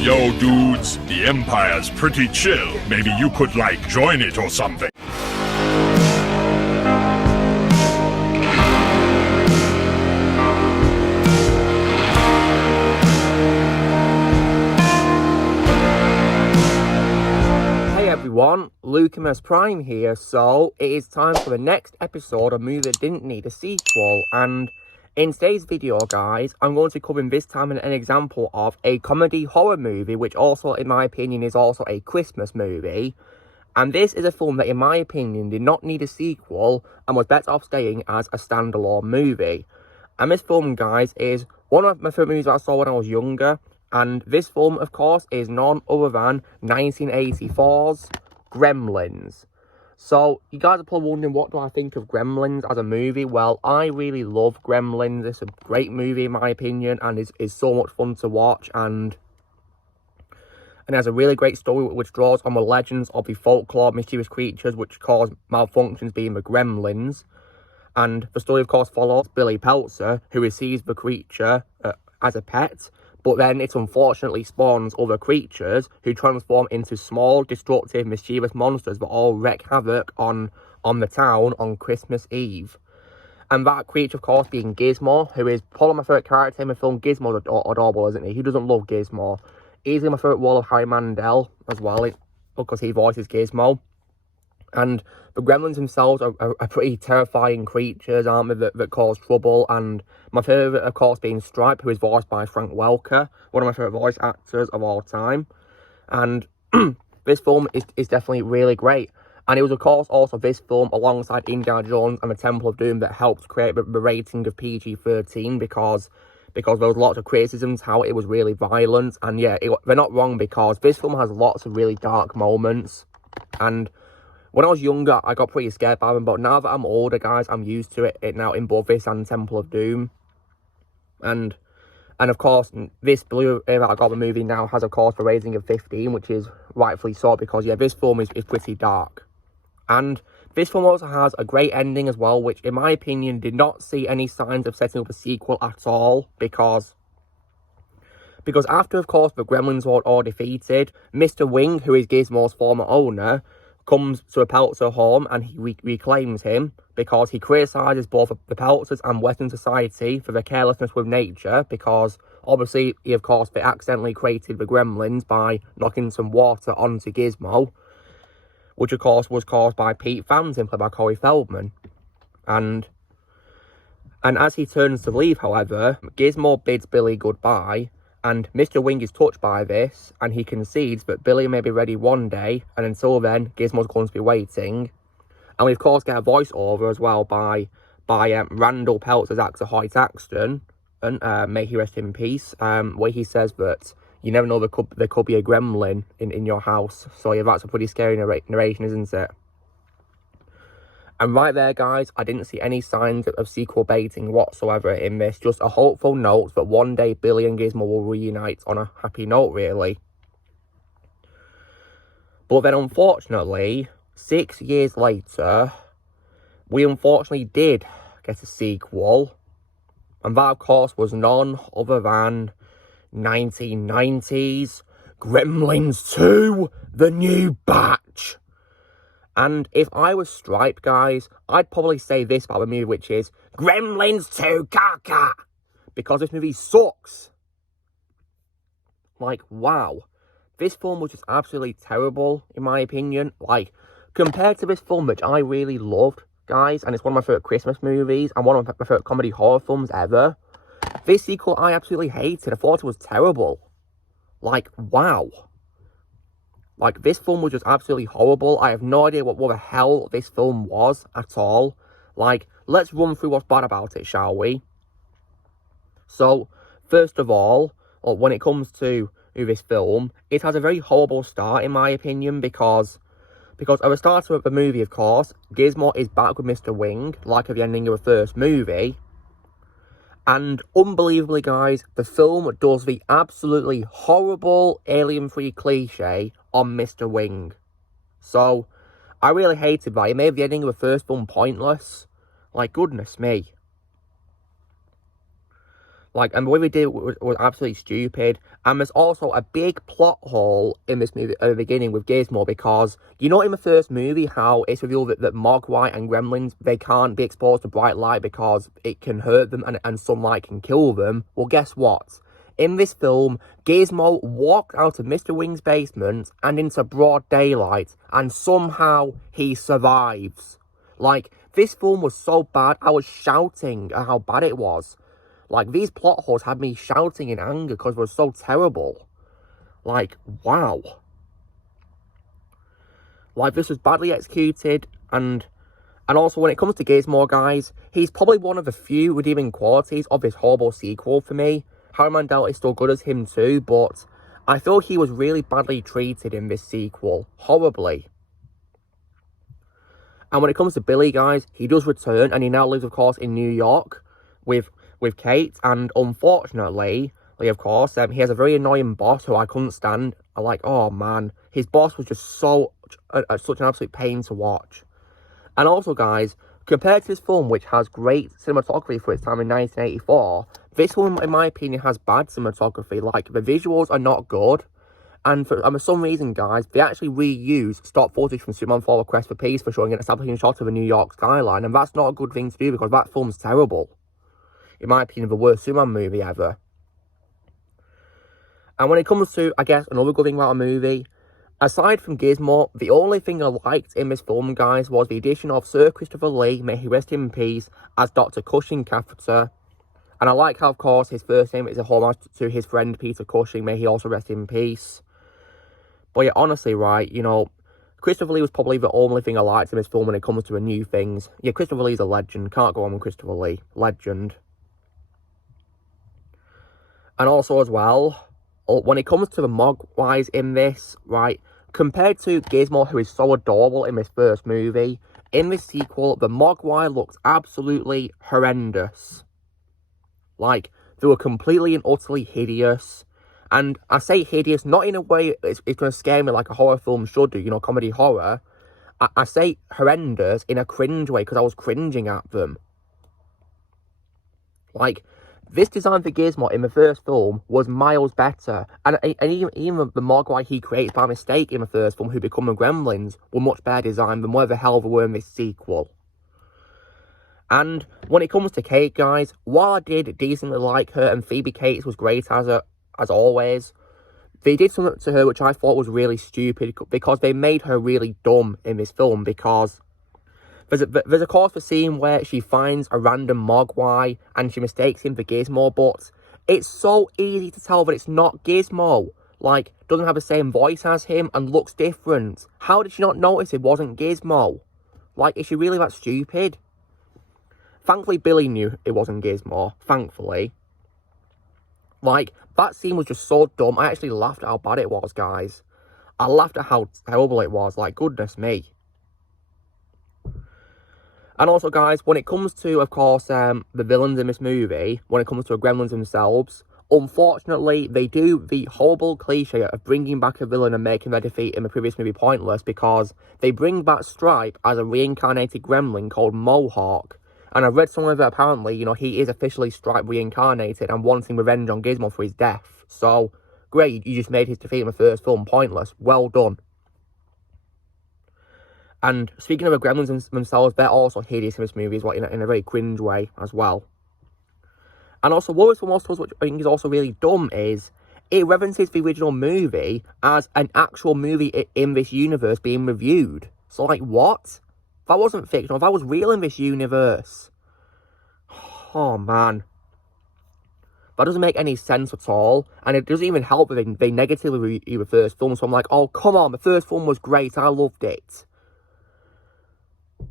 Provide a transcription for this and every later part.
Yo, dudes, the Empire's pretty chill. Maybe you could, like, join it or something. Hey everyone, Lucamus Prime here. So, it is time for the next episode of a movie that didn't need a sequel, and in today's video, guys, I'm going to be covering this time an example of a comedy horror movie, which also, in my opinion, is also a Christmas movie. And this is a film that, in my opinion, did not need a sequel and was better off staying as a standalone movie. And this film, guys, is one of my favourite movies that I saw when I was younger. And this film, of course, is none other than 1984's Gremlins. So, you guys are probably wondering, what do I think of Gremlins as a movie? Well, I really love Gremlins. It's a great movie, in my opinion, and is so much fun to watch, and has a really great story which draws on the legends of the folklore mischievous creatures which cause malfunctions, being the Gremlins. And the story, of course, follows Billy Peltzer, who receives the creature as a pet, but then it unfortunately spawns other creatures who transform into small, destructive, mischievous monsters that all wreak havoc on the town on Christmas Eve. And that creature, of course, being Gizmo, who is probably my favourite character in the film. Gizmo's adorable, isn't he? Who doesn't love Gizmo? Easily my favourite role of Harry Mandel as well, because he voices Gizmo. And the Gremlins themselves are pretty terrifying creatures, aren't they, that cause trouble. And my favourite, of course, being Stripe, who is voiced by Frank Welker, one of my favourite voice actors of all time. And this film is definitely really great. And it was, of course, also this film, alongside Indiana Jones and the Temple of Doom, that helped create the rating of PG-13, because there was lots of criticisms how it was really violent. And yeah, they're not wrong, because this film has lots of really dark moments. And when I was younger, I got pretty scared by them, but now that I'm older, guys, I'm used to it now in both this and Temple of Doom. And of course, this Blu-ray that I got the movie now has, of course, a rating of 15, which is rightfully so, because, yeah, this film is pretty dark. And this film also has a great ending as well, which, in my opinion, did not see any signs of setting up a sequel at all, because after, of course, the Gremlins were all defeated, Mr. Wing, who is Gizmo's former owner, comes to a Peltzer home, and he reclaims him because he criticises both the Peltzers and Western society for their carelessness with nature, because obviously they accidentally created the Gremlins by knocking some water onto Gizmo, which of course was caused by Pete Fountain, played by Corey Feldman. And as he turns to leave, however, Gizmo bids Billy goodbye, and Mr. Wing is touched by this, and he concedes that Billy may be ready one day, and until then, Gizmo's going to be waiting. And we, of course, get a voiceover as well by Randall Peltzer's actor Hoyt Axton, and may he rest in peace, where he says that you never know, there could be a gremlin in your house. So yeah, that's a pretty scary narration, isn't it? And right there, guys, I didn't see any signs of sequel baiting whatsoever in this. Just a hopeful note that one day Billy and Gizmo will reunite on a happy note, really. But then, unfortunately, 6 years later, we unfortunately did get a sequel. And that, of course, was none other than 1990's Gremlins 2, The New Batch. And if I was Stripe, guys, I'd probably say this about the movie, which is Gremlins 2 Caca, because this movie sucks. Like, wow. This film was just absolutely terrible, in my opinion. Like, compared to this film, which I really loved, guys, and it's one of my favourite Christmas movies and one of my favourite comedy horror films ever, this sequel I absolutely hated. I thought it was terrible. Like, wow. Like, this film was just absolutely horrible. I have no idea what the hell this film was at all. Like, let's run through what's bad about it, shall we? So, first of all, when it comes to this film, it has a very horrible start, in my opinion, because at the start of the movie, of course, Gizmo is back with Mr. Wing, like at the ending of the first movie. And unbelievably, guys, the film does the absolutely horrible alien-free cliche on Mr. Wing. So, I really hated that. It made the ending of the first film pointless. Like, goodness me. Like, and the way they did it was absolutely stupid. And there's also a big plot hole in this movie at the beginning with Gizmo, because you know in the first movie how it's revealed that Mogwai and Gremlins, they can't be exposed to bright light because it can hurt them and sunlight can kill them. Well, guess what? In this film, Gizmo walked out of Mr. Wing's basement and into broad daylight, and somehow he survives. Like, this film was so bad, I was shouting at how bad it was. Like, these plot holes had me shouting in anger because they were so terrible. Like, wow. Like, this was badly executed, and also when it comes to Gizmo, guys, he's probably one of the few redeeming qualities of this horrible sequel for me. Harry Mandel is still good as him too, but I feel he was really badly treated in this sequel. Horribly. And when it comes to Billy, guys, he does return, and he now lives, of course, in New York with Kate, and unfortunately, of course, he has a very annoying boss who I couldn't stand. I'm like, oh man, his boss was just such an absolute pain to watch. And also, guys, compared to this film, which has great cinematography for its time in 1984, this one, in my opinion, has bad cinematography. Like, the visuals are not good. And for some reason, guys, they actually reuse stock footage from Superman 4: Quest for Peace for showing an establishing shot of a New York skyline. And that's not a good thing to do because that film's terrible. In my opinion, the worst Superman movie ever. And when it comes to, I guess, another good thing about a movie, aside from Gizmo, the only thing I liked in this film, guys, was the addition of Sir Christopher Lee, may he rest in peace, as Dr. Cushing Catheter. And I like how, of course, his first name is a homage to his friend Peter Cushing, may he also rest in peace. But yeah, honestly, right, you know, Christopher Lee was probably the only thing I liked in this film when it comes to the new things. Yeah, Christopher Lee's a legend. Can't go on with Christopher Lee. Legend. And also as well, when it comes to the Mogwais in this, right, compared to Gizmo, who is so adorable in this first movie, in this sequel, the Mogwai looks absolutely horrendous. Like, they were completely and utterly hideous. And I say hideous, not in a way it's going to scare me like a horror film should do, you know, comedy horror. I say horrendous in a cringe way because I was cringing at them. Like, this design for Gizmo in the first film was miles better. And even the Mogwai he creates by mistake in the first film, who become the Gremlins, were much better designed than whatever the hell they were in this sequel. And when it comes to Kate, guys, while I did decently like her, and Phoebe Cates was great as always, they did something to her which I thought was really stupid, because they made her really dumb in this film, because there's of course the scene where she finds a random Mogwai and she mistakes him for Gizmo, but it's so easy to tell that it's not Gizmo. Like, doesn't have the same voice as him and looks different. How did she not notice it wasn't Gizmo? Like, is she really that stupid? Thankfully, Billy knew it wasn't Gizmo. Thankfully. Like, that scene was just so dumb. I actually laughed at how bad it was, guys. I laughed at how terrible it was. Like, goodness me. And also, guys, when it comes to, of course, the villains in this movie, when it comes to the Gremlins themselves, unfortunately, they do the horrible cliche of bringing back a villain and making their defeat in the previous movie pointless, because they bring back Stripe as a reincarnated gremlin called Mohawk. And I've read somewhere that apparently, you know, he is officially Stripe reincarnated and wanting revenge on Gizmo for his death. So, great, you just made his defeat in the first film pointless. Well done. And speaking of the Gremlins themselves, they're also hideous in this movie as well, in a very cringe way as well. And also, what this film also does, which I think is also really dumb, is it references the original movie as an actual movie in this universe being reviewed. So, like, what? That wasn't fictional, that was real in this universe. Oh, man. That doesn't make any sense at all, and it doesn't even help that they negatively review the first film, so I'm like, oh, come on, the first film was great, I loved it.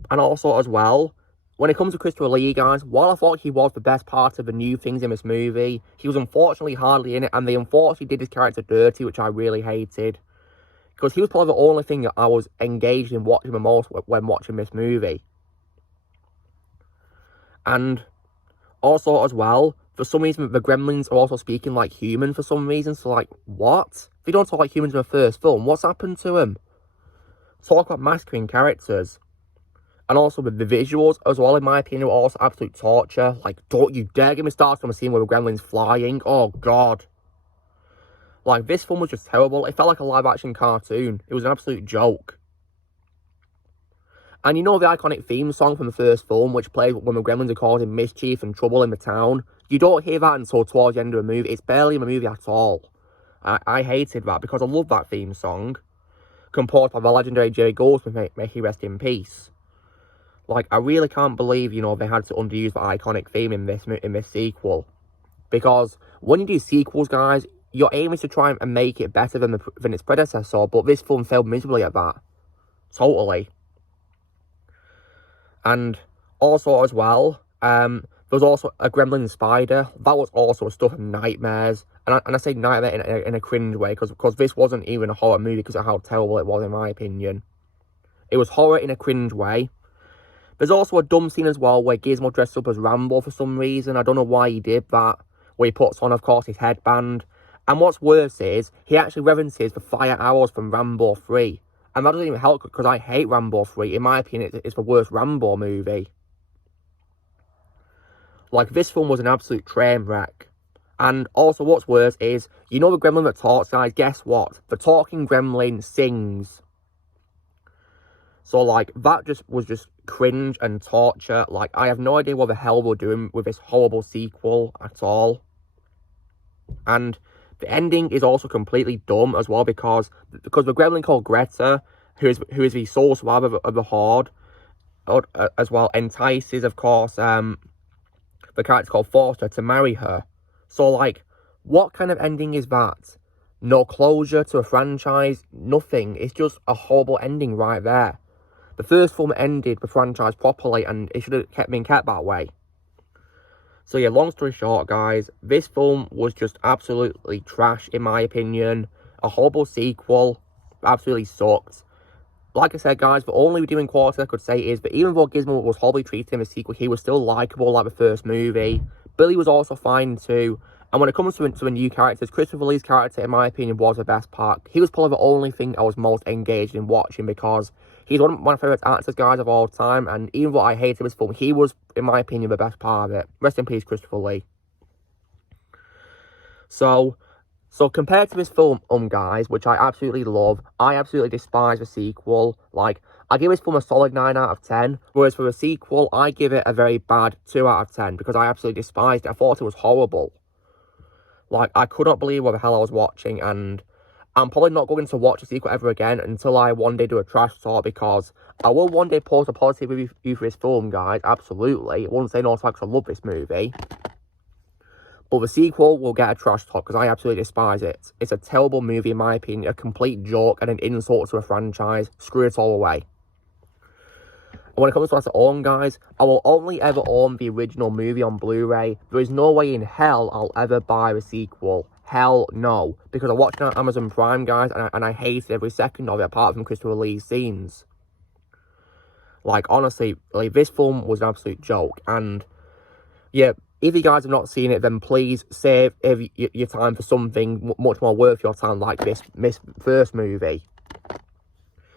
And also, as well, when it comes to Christopher Lee, guys, while I thought he was the best part of the new things in this movie, he was unfortunately hardly in it, and they unfortunately did his character dirty, which I really hated. Because he was probably the only thing that I was engaged in watching the most when watching this movie. And also, as well, for some reason, the Gremlins are also speaking like humans for some reason. So, like, what? They don't talk like humans in the first film. What's happened to them? Talk about masculine characters. And also the visuals as well, in my opinion, were also absolute torture. Like, don't you dare get me started on a scene where the Gremlins flying. Oh, God. Like, this film was just terrible. It felt like a live-action cartoon. It was an absolute joke. And you know the iconic theme song from the first film, which played when the Gremlins are causing mischief and trouble in the town? You don't hear that until towards the end of the movie. It's barely in the movie at all. I hated that because I love that theme song. Composed by the legendary Jerry Goldsmith, may he rest in peace. Like, I really can't believe, you know, they had to underuse the iconic theme in this sequel. Because when you do sequels, guys, your aim is to try and make it better than its predecessor, but this film failed miserably at that. Totally. And also, as well, there was also a Gremlin spider. That was also a stuff of nightmares. And I say nightmare in a cringe way, because this wasn't even a horror movie because of how terrible it was, in my opinion. It was horror in a cringe way. There's also a dumb scene as well where Gizmo dressed up as Rambo for some reason. I don't know why he did that. Where he puts on, of course, his headband. And what's worse is, he actually references the fire arrows from Rambo 3. And that doesn't even help because I hate Rambo 3. In my opinion, it's the worst Rambo movie. Like, this film was an absolute train wreck. And also, what's worse is, you know the gremlin that talks, guys? Guess what? The talking gremlin sings. So, like, that was just cringe and torture. Like, I have no idea what the hell we're doing with this horrible sequel at all. And the ending is also completely dumb as well because the gremlin called Greta, who is the sole survivor of the horde, as well, entices, of course, the character called Forster to marry her. So, like, what kind of ending is that? No closure to a franchise, nothing. It's just a horrible ending right there. The first film ended the franchise properly, and it should have been kept that way. So yeah, long story short, guys, this film was just absolutely trash, in my opinion. A horrible sequel, absolutely sucked. Like I said, guys, the only redeeming quality I could say is that even though Gizmo was horribly treated in the sequel, he was still likeable like the first movie. Billy was also fine too. And when it comes to the new characters, Christopher Lee's character, in my opinion, was the best part. He was probably the only thing I was most engaged in watching because he's one of my favourite actors, guys, of all time. And even though I hated this film, he was, in my opinion, the best part of it. Rest in peace, Christopher Lee. So compared to this film, guys, which I absolutely love, I absolutely despise the sequel. Like, I give this film a solid 9 out of 10, whereas for the sequel, I give it a very bad 2 out of 10 because I absolutely despised it. I thought it was horrible. Like, I could not believe what the hell I was watching, and I'm probably not going to watch the sequel ever again until I one day do a trash talk, because I will one day post a positive review for this film, guys, absolutely. I won't say no to because I love this movie. But the sequel will get a trash talk because I absolutely despise it. It's a terrible movie, in my opinion, a complete joke and an insult to a franchise. Screw it all away. And when it comes to that to own, guys, I will only ever own the original movie on Blu-ray. There is no way in hell I'll ever buy the sequel. Hell no. Because I watched it on Amazon Prime, guys, and I hated every second of it, apart from Christopher Lee's scenes. Like, honestly, like, this film was an absolute joke. And, yeah, if you guys have not seen it, then please save your time for something much more worth your time, like this first movie.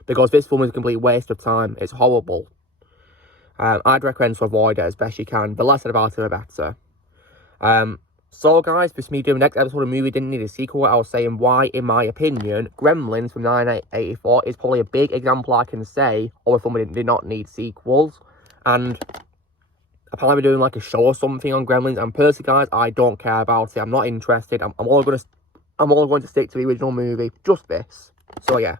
Because this film is a complete waste of time. It's horrible. I'd recommend to avoid it as best you can. The less about it, the better. So, guys, this is me doing the next episode of Movie Didn't Need a Sequel. I was saying why, in my opinion, Gremlins from 1984 is probably a big example I can say of a film that did not need sequels. And apparently we're doing like a show or something on Gremlins. And personally, guys, I don't care about it. I'm not interested. I'm all going to stick to the original movie. Just this. So, yeah.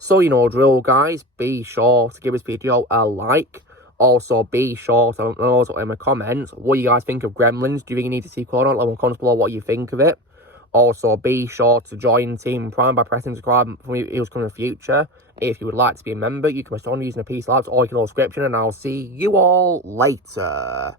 So, you know, drill, guys, be sure to give this video a like. Also, be sure to also in the comments what you guys think of Gremlins. Do you think you need a sequel or not? Let me know in the comments below what you think of it. Also, be sure to join Team Prime by pressing subscribe for videos coming in the future. If you would like to be a member, you can respond using a piece of labs or you can all subscription, and I'll see you all later.